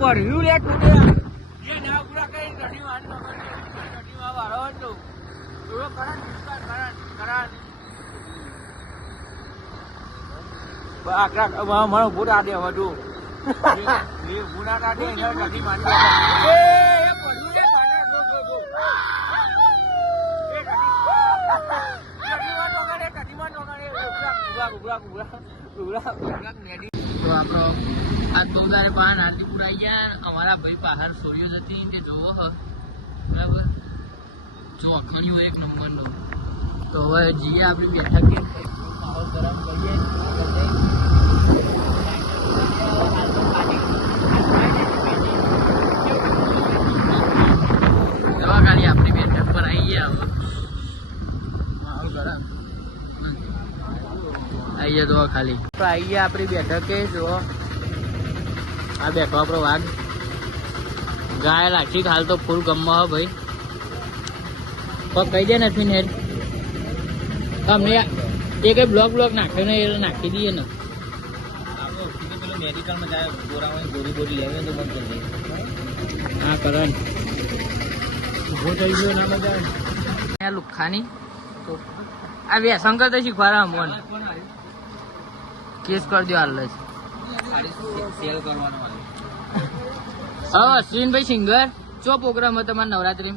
પડ્યું લે તું જે ના પૂરા કરી નદીમાં નદીમાં વાળો હતો થોડો કરણ મારો ભૂત આડે હવે તું ગુના કાઢે નદી માની તો આપણો આ તો તારે પાન આરતી પુરાઈ ગયા. અમારા ભાઈ બહાર સોરીઓ જતી તે જોવો હ બરાબર જો અખણ્યું એક નંબરનો. તો હવે જઈએ આપણે બેઠા કે માહોલ ગરમ કરીએ દવા ખાલી આપણી બેઠક પર આવી ગયા. હવે માહોલ ગરમ આવી ગયા દવા ખાલી તો આવી ગયા આપણી બેઠકે. જો આ બેઠો આપણો વાઘ ગાય રાખી હાલ તો ફૂલ ગમવા ભાઈ કહી દે નથી ને અમને એ કઈ બ્લોક નાખ્યો ને એ નાખી દઈએ ને મેડિકલમાં જાય ગોરી બોરી લેવી તો બંધ કરી દઈએ. હા કરણ ઉભો થઈ ગયો ના મજા લુખાની તો આ વ્યસંકર તો શીખવાડા મોન કેસ કરી દો હાલ જ સેલ કરવાનો. હા અશ્વિનભાઈ સિંગર ચો પ્રોગ્રામ હતો તમારા નવરાત્રી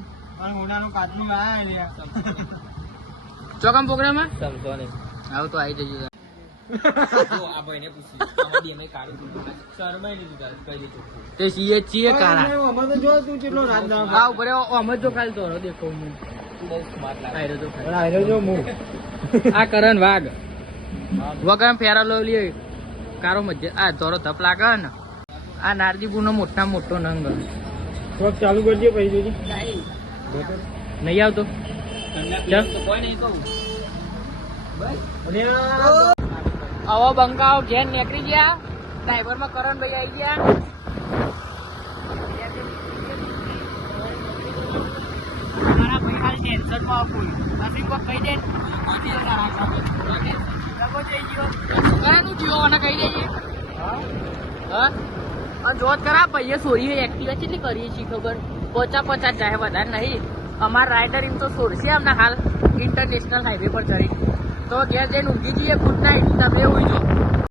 ચોકમ પ્રોગ્રામ આવ તો આવી જજો. તે સીએ છીએ કાળા હા ઉપર અમે તો ખાલી તોરો દેખો આ કરણ વાઘ વગર ફેરા લો લે કારો મજ્જા આ તોરો ધપ લાગે ને આ નારજીપુર નો મોટા મોટો નંગ ચાલુ કરજે પૈસા નહીં આવતો હવે બંકાઓ ઘેર નીકળી ગયા. ડ્રાઈવર માં કરણભાઈ આવી ગયા. મારા ભાઈ ખાલી ટેન્શન માં આપું કહી દે કહી દઈએ હા જોત કરા પૈયે સોરી એક્ટિવા કેટલી કરીએ છીએ ખબર 50 જાય વધારે નહીં. અમારા રાઇડર એમ તો સોરશે અમને હાલ ઇન્ટરનેશનલ હાઈવે પર ચડી તો ઘેર જઈને ઊંઘી જઈએ. ગુડ નાઇટ તમે એવું જો.